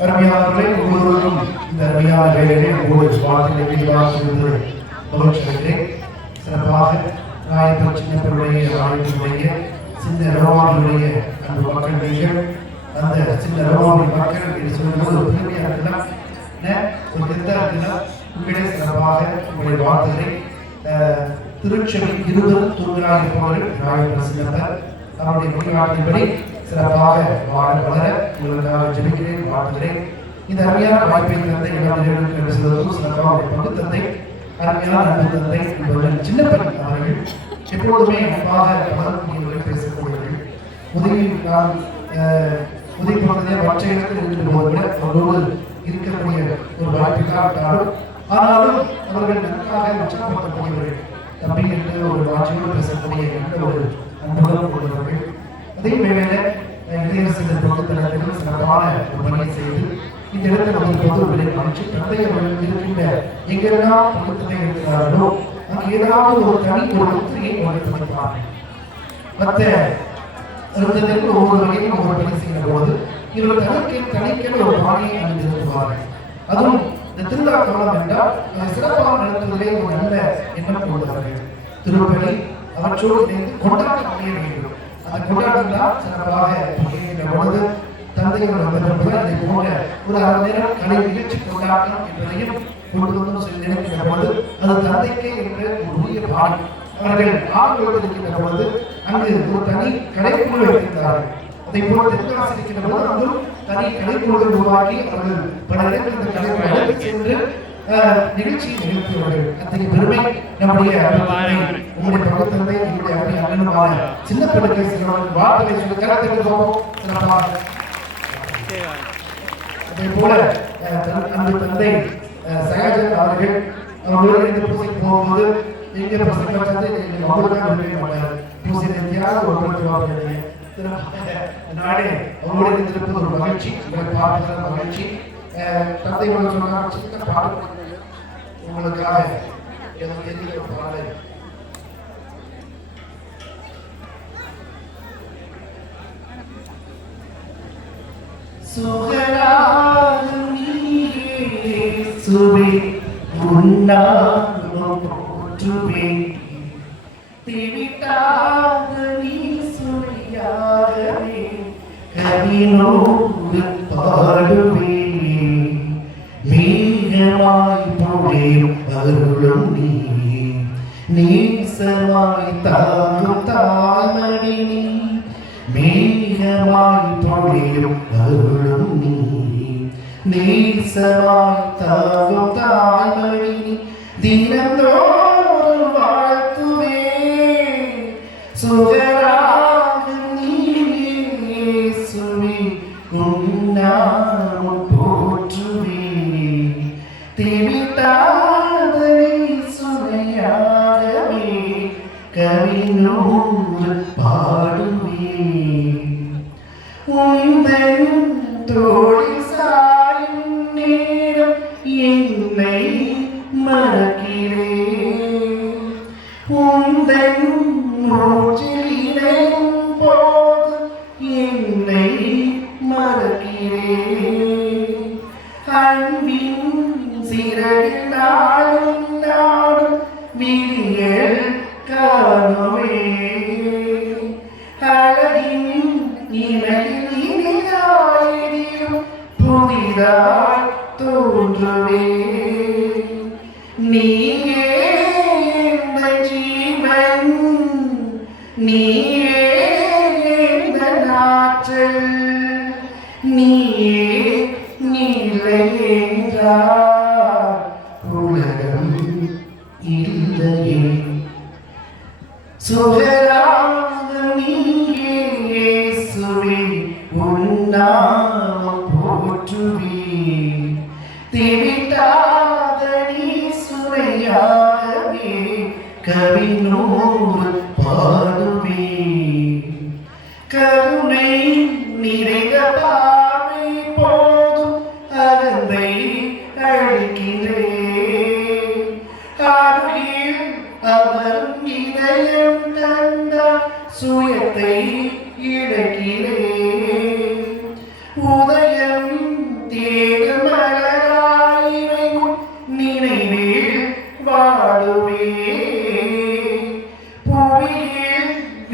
அருமையானவர்களே, ஒவ்வொருவரும் இந்த அருமையான வேலையை ஒவ்வொரு வாழ்க்கையை விரிவாக்குவது மகிழ்ச்சியடைகிறேன். சிறப்பாக ராயப்பர் சின்னப்பருடைய ராயத்தினுடைய சின்ன ரோமானுடைய அந்த மக்கள் நீங்கள் அந்த சின்ன ரோமானி மக்கள் என்று சொல்லும்போது ஒரு பெருமையாக இருக்கலாம், ஒரு கெத்தாக இருக்கலாம். உங்களே சிறப்பாக உங்களுடைய வார்த்தைகளை திருச்சபை 20 தூண்களாக இருப்பவர்கள் ராயப்பர் சின்னப்பர் அவருடைய வழிகாட்டின்படி சிறப்பாக வாழ வளர உங்களுக்காக ஜெபிக்கிறேன், வாழ்த்துகிறேன். இந்த அருமையான வாய்ப்பை தந்தை என்று சொல்வதும் சிறப்பாக பங்கு தந்தை அருமையான அன்பு தந்தை என்பவர்கள் சின்னப்பன் அவர்கள் எப்பொழுதுமே அன்பாக வளரக்கூடியவர்கள் பேசக்கூடியவர்கள். உதவி நான் உதவி போனதே மற்ற இடத்தில் இருந்து போவதை விட அவரோடு இருக்கக்கூடிய ஒரு வாய்ப்பு இல்லாவிட்டாலும் ஆனாலும் அவர்கள் நன்றாக உற்சாகப்படுத்தக்கூடியவர்கள். தம்பி என்று ஒரு வாட்சியோடு பேசக்கூடிய எந்த ஒரு அன்புடன் கொண்டவர்கள். அதே வேளையில இளையரசர் பக்கத்தில் சிறப்பான ஒரு பணியை செய்து இந்த இடத்துல வந்து பொது விலை காமிச்சு தந்தையர்கள் இருக்கின்ற எங்கெல்லாம் பக்கத்திலே இருக்கிறார்களோ அங்கே ஏதாவது ஒரு தனி ஒரு முத்திரையை வளர்த்துவார்கள். மற்ற இருந்ததற்கு ஒவ்வொரு வகையிலும் ஒவ்வொரு பணி செய்கிற போது இவர்கள் தனிக்கென ஒரு பாணியை அணிந்திருக்கிறார்கள். அதுவும் இந்த திருவிழா காலம் என்றால் சிறப்பாக நடத்துவதிலே ஒரு நல்ல எண்ணம் கொள்வார்கள். திருப்பலி அவற்றோடு இணைந்து கொண்டாட்டம் அமைய வேண்டும். அந்த கொண்டாட்டம் தான் சிறப்பாக பொழுது தந்தைகள் வந்தபோது இதை போன்ற ஒரு அரை நேரம் கலை நிகழ்ச்சி கொண்டாட்டம் என்பதையும் கொண்டு வந்து நினைக்கின்ற போது அது தந்தைக்கே என்ற ஒரு உரிய பாடம். அவர்கள் ஆர்வம் இருக்கின்ற பொழுது அங்கு ஒரு தனி கலைக்குழு வைத்திருந்தார்கள். அதை போல தெற்காசி இருக்கின்ற போது அங்கும் தனி கலைக்குழு உருவாக்கி அவர்கள் பல இடங்கள் இந்த கலைக்குழு சென்று நிகழ்ச்சியை நிகழ்த்துவார்கள். அத்தகைய பெருமை நம்முடைய உங்களுடைய பக்கத்திலே என்னுடைய அண்ணனுமான சின்ன பிள்ளைகளை சிறப்பாக வார்த்தைகளை சொல்லி கருத்துக்கு போவோம். சிறப்பாக அதே போல அன்பு தந்தை சகஜன் அவர்கள் அவர்களோடு இந்த பூசைக்கு போகும்போது எங்கே பசங்க வச்சது அவங்களுக்காக மாட்டார். பூசை எங்கேயாவது ஒரு குழந்தை நாடே அவங்களுடைய திருப்பது ஒரு மகிழ்ச்சி, பார்க்கிற மகிழ்ச்சி. தந்தை சொன்னார் சின்ன பாடு உங்களுக்காக எனக்கு தெரிய பாடு சுவே போற்றுவே திவிட்டாக நீ சுழியாகவே கவினோடு பாடுவே மேகமாய் பொழியும் அருளும் நீ நேசமாய் தாங்கும் தாய்மடி நீ மேகமாய் பொழியும் அருளும் நீ நேசமாய் தாங்கும் தாய்மடி நீ தினந்தோறும் வாழ்த்துவே சுகராக நீயே சுவி உன்னாமம் போற்றுவே திவிட்டாத நீ சுமையாகவே கவினோடு பாடுவே உந்தன் தோழி சாயும் நேரம் என்னை மறக்கிறேன் உந்தன் மூச்சில் இணையும் போது என்னை மறக்கிறேன் அன்பின் சிறகில் நாளும் நாடும் விழிகள் காணுவே அழகின் இணையில் இணையாயிரும் புதிதாய் தோன்றுவே நீயே இந்த ஜீவன் நீயே இந்த நாற்றல் நீயே நீலை என்றார் உலகம் இல்லையே சுகராக நீயே சுவே உன்னாமம் போற்றுவே திவிட்டாத நீ சுவையாகவே கவினோடு பாடுவே கருணை நிறைந்த பார்வை போதும் அருந்தை அழிக்கிறே அருகில் அவரும் இதயம் தந்த சுயத்தை இழக்கிறே உதயம் தே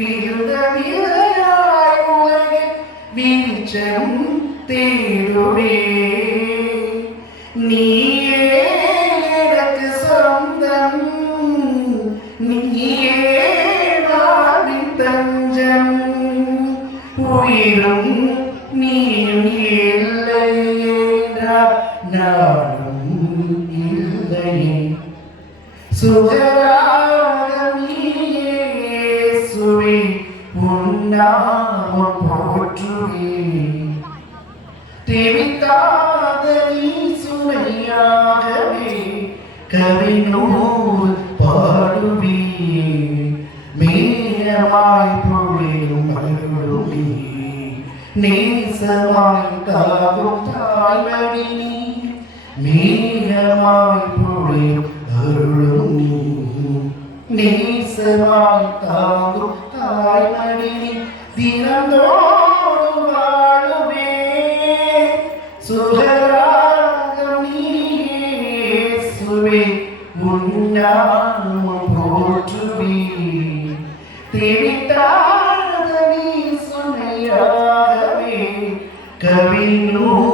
வீழ்ந்த விதையாய் உலகில் வீழ்ச்சம் தேடுவே நீயே எனக்கு சொந்தம் நீயே வாழ்வின் தஞ்சம் உயிரும் நீயும் இல்லையேடா நானும் இல்லையே சுகராகம் இயேசுவே உன்னாமம் போற்றுவே தேவித்தாத நீ சுமையாகவே கவினூர் பாடுவே மேயமாய் பொழியும் அருளுமே நேசமாய் காகும் தாய்மணி மேயமாய் பொழியும் அருளும் நேசமாய் காகும் தாய்மணி தினந்தோறும் வாழுவே சுகராகம் இயேசுவே உன்னாமம் போற்றுவே தேவித்தாத நீ சுமையாகவே கவினூர்